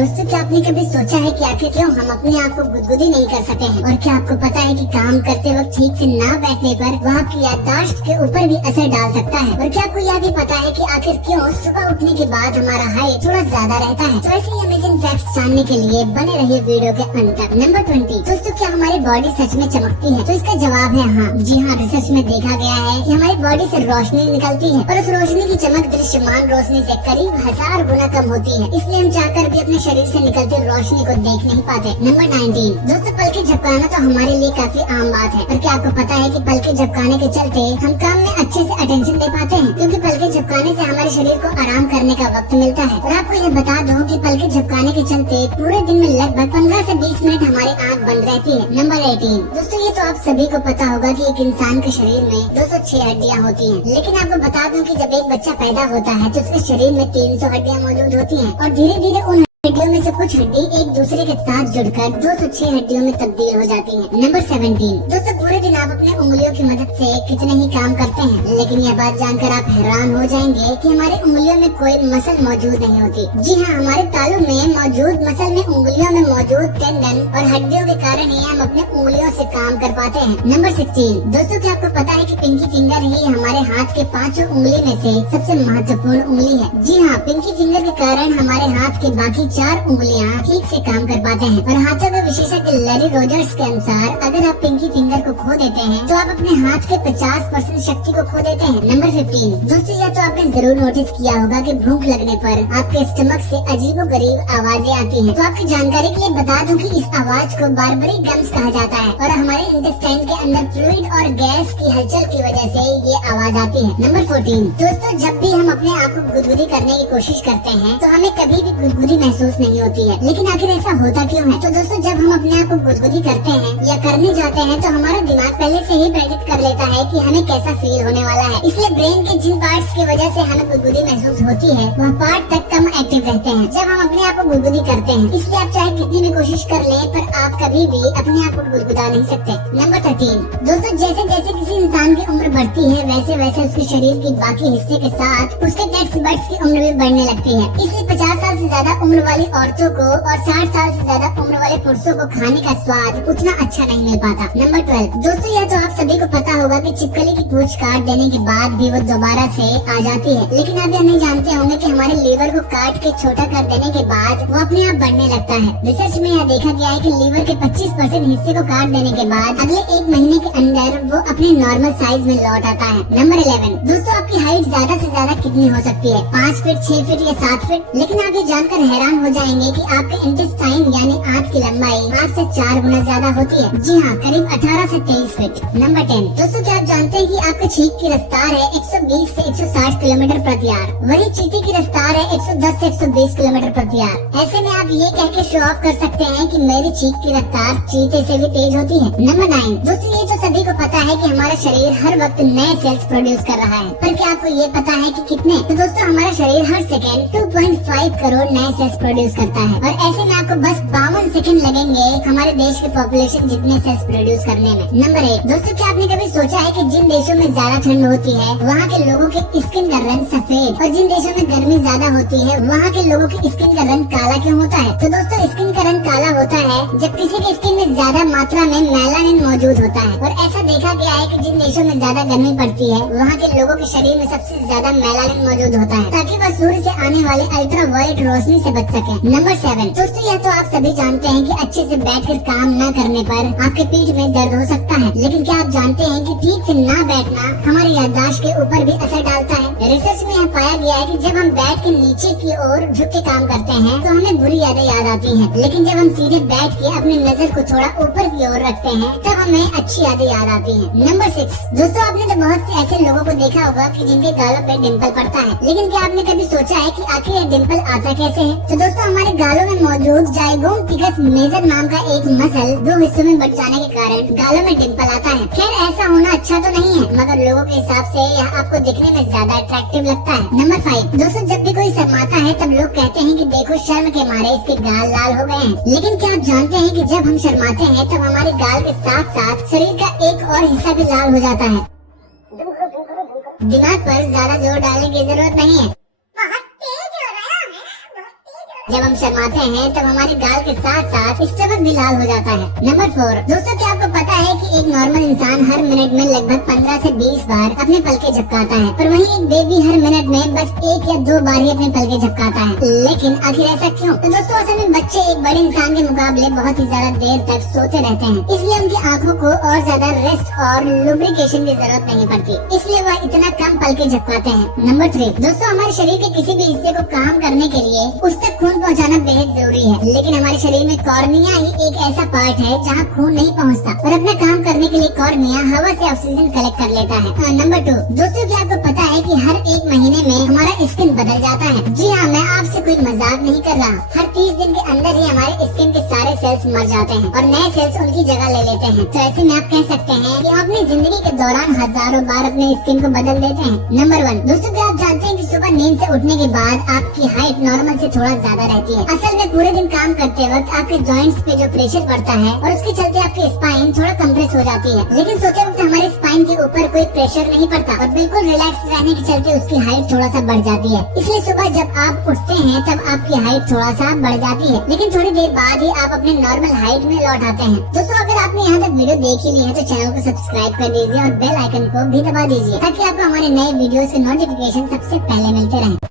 दोस्तों, क्या आपने कभी सोचा है कि आखिर क्यों हम अपने आप को गुदगुदी नहीं कर सकते हैं? और क्या आपको पता है कि काम करते वक्त ठीक से ना बैठने पर वह आपकी याददाश्त के ऊपर भी असर डाल सकता है? और क्या आपको यह भी पता है कि आखिर क्यों सुबह उठने के बाद हमारा हाई थोड़ा ज्यादा रहता है? तो ऐसे ही अमेजिंग फैक्ट्स जानने के लिए बने रहिए वीडियो के अंत तक। नंबर 20। दोस्तों, क्या हमारी बॉडी सच में चमकती है? तो इसका जवाब है हाँ। जी हाँ, रिसर्च में देखा गया है कि हमारी बॉडी से रोशनी निकलती है और उस रोशनी की चमक दृश्यमान रोशनी से करीब 1000 गुना कम होती है। इसलिए हम चाहकर भी अपने शरीर से निकलती रोशनी को देख नहीं पाते। नंबर 19। दोस्तों, पलके झपकाना तो हमारे लिए काफी आम बात है, पर क्या आपको पता है कि पलके झपकाने के चलते हम काम में अच्छे से अटेंशन दे पाते हैं? क्योंकि पलके झपकाने से हमारे शरीर को आराम करने का वक्त मिलता है। और आपको ये बता दूं कि पलके झपकाने के चलते पूरे दिन में लगभग 15 से 20 मिनट हमारी आँख बंद रहती है। नंबर 18। दोस्तों, ये तो आप सभी को पता होगा कि एक इंसान के शरीर में 206 हड्डियाँ होती हैं। लेकिन आपको बता दूं कि जब एक बच्चा पैदा होता है तो उसके शरीर में 300 हड्डियाँ मौजूद होती हैं और धीरे धीरे उन हड्डियों में से कुछ हड्डी एक दूसरे के साथ जुड़कर 206 हड्डियों में तब्दील हो जाती हैं। नंबर 17। दोस्तों, पूरे दिन आप अपने उंगलियों की मदद से कितने ही काम करते हैं, लेकिन यह बात जानकर आप हैरान हो जाएंगे कि हमारे उंगलियों में कोई मसल मौजूद नहीं होती। जी हाँ, हमारे तालू में मौजूद मसल में उंगलियों में मौजूद टेंडन और हड्डियों के कारण ही हम अपने उंगलियों से काम कर पाते हैं। नंबर 16। दोस्तों, क्या आपको पता है कि पिंकी फिंगर ही हमारे हाथ के 5 उंगली में से सबसे महत्वपूर्ण उंगली है? जी हाँ, पिंकी फिंगर के कारण हमारे हाथ के बाकी 4 उंगलियां ठीक से काम कर पाते हैं। और हाथों के विशेषज्ञ लैरी रोजर्स के अनुसार अगर आप पिंकी फिंगर को खो देते हैं तो आप अपने हाथ के 50% शक्ति को खो देते हैं। नंबर 15। दोस्तों, यह तो आपने जरूर नोटिस किया होगा कि भूख लगने पर आपके स्टमक से अजीबोगरीब आवाजें आती हैं। तो आपकी जानकारी के लिए बता दूं कि इस आवाज को बारबरी गम्स कहा जाता है और हमारे इंटेस्टाइन के अंदर फ्लूइड और गैस की हलचल की वजह से ये आवाज आती है। नंबर 14। दोस्तों, जब भी हम अपने आप को गुदगुदी करने की कोशिश करते हैं तो हमें कभी भी गुदगुदी महसूस नहीं होती है। लेकिन आखिर ऐसा होता क्यों है? तो दोस्तों, जब हम अपने आप को गुदगुदी करते हैं या करने जाते हैं तो हमारा दिमाग पहले से ही प्रेडिक्ट कर लेता है कि हमें कैसा फील होने वाला है। इसलिए ब्रेन के जिन पार्ट्स की वजह से हमें गुदगुदी महसूस होती है वह पार्ट तक कम एक्टिव रहते हैं जब हम अपने आप को गुदगुदी करते हैं। इसलिए आप चाहे कितनी भी कोशिश कर लें पर आप कभी भी अपने आप को गुदगुदा नहीं सकते। नंबर 13। दोस्तों, जैसे जैसे किसी इंसान की उम्र बढ़ती है वैसे वैसे उसके शरीर के बाकी हिस्से के साथ उसके टेस्ट बड्स की उम्र भी बढ़ने लगती है। इसलिए 50 साल से ज्यादा उम्र वाली औरतों को और 60 साल से ज्यादा उम्र वाले पुरुषों को खाने का स्वाद उतना अच्छा नहीं मिल पाता। नंबर 12। दोस्तों, यह तो आप सभी को पता होगा कि छिपकली की पूंछ काट देने के बाद भी वो दोबारा से आ जाती है। लेकिन आप यह नहीं जानते होंगे कि हमारे लीवर को काट के छोटा कर देने के बाद वो अपने आप बढ़ने लगता है। रिसर्च में यह देखा गया है कि लीवर के 25% हिस्से को काट देने के बाद अगले 1 महीने के अंदर वो अपने नॉर्मल साइज में लौट आता है। नंबर 11। दोस्तों, आपकी हाइट ज्यादा से ज्यादा कितनी हो सकती है? 5 फीट, 6 फीट या 7 फीट? लेकिन आप ये जानकर हैरान हो जाएंगे कि आपके इंटेस्टाइन यानी आंत की लंबाई 8 से 4 गुना ज्यादा होती है। जी हाँ, करीब 18 से 23 फीट। नंबर 10। दोस्तों, क्या आप जानते हैं कि आपके छींक की रफ्तार है 120 से 160 किलोमीटर प्रति आवर? वही चींटी की रफ्तार है 110 से 120 किलोमीटर प्रति आवर। ऐसे में आप ये कह के शो ऑफ कर सकते हैं कि मेरी छींक की रफ्तार चीते से भी तेज होती है। नंबर 9। दोस्तों, ये तो सभी को पता है कि हमारा शरीर हर वक्त नए सेल्स प्रोड्यूस कर रहा है, पर क्या आपको ये पता है कि कितने? तो दोस्तों, हमारा शरीर हर सेकेंड 2.5 करोड़ नए सेल्स प्रोड्यूस करता है और ऐसे में आपको बस 52 सेकंड लगेंगे हमारे देश की पॉपुलेशन जितने सेल्स प्रोड्यूस करने में। नंबर 1। दोस्तों, क्या आपने कभी सोचा है कि जिन देशों में ज्यादा ठंड होती है वहाँ के लोगों के स्किन का रंग सफेद और जिन देशों में गर्मी ज्यादा होती है वहाँ के लोगों की स्किन का रंग काला क्यों होता है? तो दोस्तों, स्किन का रंग काला होता है जब किसी के स्किन में ज्यादा मात्रा में मेलानिन मौजूद होता है। और ऐसा देखा गया है कि जिन देशों में ज्यादा गर्मी पड़ती है वहाँ के लोगों के शरीर में सबसे ज्यादा मेलानिन मौजूद होता है ताकि वह सूर्य से आने वाली अल्ट्रा वायलेट रोशनी से बच सके। नंबर 7। दोस्तों, यह तो आप सभी जानते हैं कि अच्छे से बैठकर काम न करने पर आपके पीठ में दर्द हो सकता है। लेकिन क्या आप जानते हैं कि ठीक से न बैठना हमारी याददाश्त के ऊपर भी असर डालता है? रिसर्च में यह पाया गया है कि जब हम बैठ के नीचे की ओर झुक के काम करते हैं तो हमें बुरी यादें याद आती हैं, लेकिन जब हम सीधे बैठ के अपनी नजर को थोड़ा ऊपर की ओर रखते हैं तब हमें अच्छी यादें याद आती हैं। नंबर 6। दोस्तों, आपने तो बहुत से ऐसे लोगों को देखा होगा कि जिनके गालों पे डिम्पल पड़ता है, लेकिन क्या आपने कभी सोचा है कि आखिर ये डिम्पल आता कैसे है? तो दोस्तों, हमारे गालों में मौजूद जाइगोम थिकस मेजर नाम का एक मसल 2 हिस्सों में बट जाने के कारण गालों में डिम्पल आता है। खैर, ऐसा होना अच्छा तो नहीं है, मगर लोगों के हिसाब से यह आपको दिखने में ज्यादा अट्रैक्टिव लगता है। नंबर 5। दोस्तों, जब भी कोई शर्माता है तब लोग कहते हैं कि देखो शर्म के मारे इसके गाल लाल हो गए हैं। लेकिन क्या आप जानते हैं कि जब हम शर्माते हैं तब हमारे गाल के साथ साथ शरीर का एक और हिस्सा भी लाल हो जाता है। दिमाग पर ज्यादा जोर डालने की जरूरत नहीं है। जब हम शर्माते हैं तब हमारे गाल के साथ साथ स्टमक भी लाल हो जाता है। नंबर 4, दोस्तों क्या आपको पता है कि एक नॉर्मल इंसान हर मिनट में लगभग 15 से 20 बार अपने पलके झपकाता है, और वहीं एक बेबी हर मिनट में बस 1 या 2 बार ही अपने पलके झपकाता है। लेकिन आखिर ऐसा क्यों? तो दोस्तों असल में बच्चे एक बड़े इंसान के मुकाबले बहुत ही ज्यादा देर तक सोते रहते हैं, इसलिए उनकी आंखों को और ज्यादा रेस्ट और लुब्रिकेशन की जरूरत नहीं पड़ती, इसलिए वह इतना कम पलके झपकाते हैं। नंबर 3, दोस्तों हमारे शरीर के किसी भी हिस्से को काम करने के लिए उस तक खून पहुंचाना बेहद जरूरी है, लेकिन हमारे शरीर में कॉर्निया ही एक ऐसा पार्ट है जहां खून नहीं पहुंचता, और अपना काम करने के लिए कॉर्निया हवा से ऑक्सीजन कलेक्ट कर लेता है। नंबर 2, दोस्तों क्या आपको पता है कि हर 1 महीने में हमारा स्किन बदल जाता है? जी हाँ, मैं आपसे कोई मजाक नहीं कर रहा। हर 30 दिन के अंदर ही हमारे स्किन के सारे सेल्स मर जाते हैं और नए सेल्स उनकी जगह ले लेते हैं। तो ऐसे में आप कह सकते हैं कि हम अपनी जिंदगी के दौरान हजारों बार अपने स्किन को बदल देते हैं। नंबर 1, दोस्तों क्या आप जानते हैं कि सुबह नींद से उठने के बाद आपकी हाइट नॉर्मल से थोड़ा ज्यादा रहती है? असल में पूरे दिन काम करते वक्त आपके जॉइंट्स पे जो प्रेशर पड़ता है और उसके चलते आपकी स्पाइन थोड़ा कंप्रेस हो जाती है, लेकिन सोते वक्त हमारे स्पाइन के ऊपर कोई प्रेशर नहीं पड़ता और बिल्कुल रिलैक्स रहने के चलते उसकी हाइट थोड़ा सा बढ़ जाती है। इसलिए सुबह जब आप उठते हैं तब आपकी हाइट थोड़ा सा बढ़ जाती है, लेकिन थोड़ी देर बाद ही आप अपने नॉर्मल हाइट में लौट आते हैं। दोस्तों अगर आपने यहाँ तक वीडियो देख ही ली है तो चैनल को सब्सक्राइब कर दीजिए और बेल आइकन को भी दबा दीजिए, ताकि आपको हमारे नए वीडियोस के नोटिफिकेशन सबसे पहले मिलते रहें।